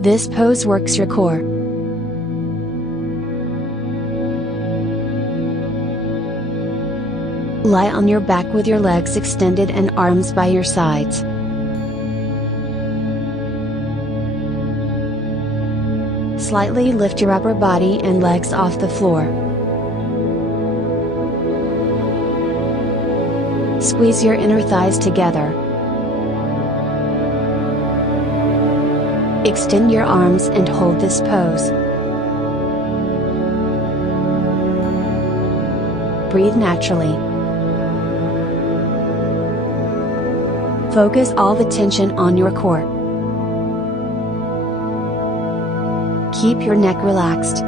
This pose works your core. Lie on your back with your legs extended and arms by your sides. Slightly lift your upper body and legs off the floor. Squeeze your inner thighs together. Extend your arms and hold this pose. Breathe naturally. Focus all the tension on your core. Keep your neck relaxed.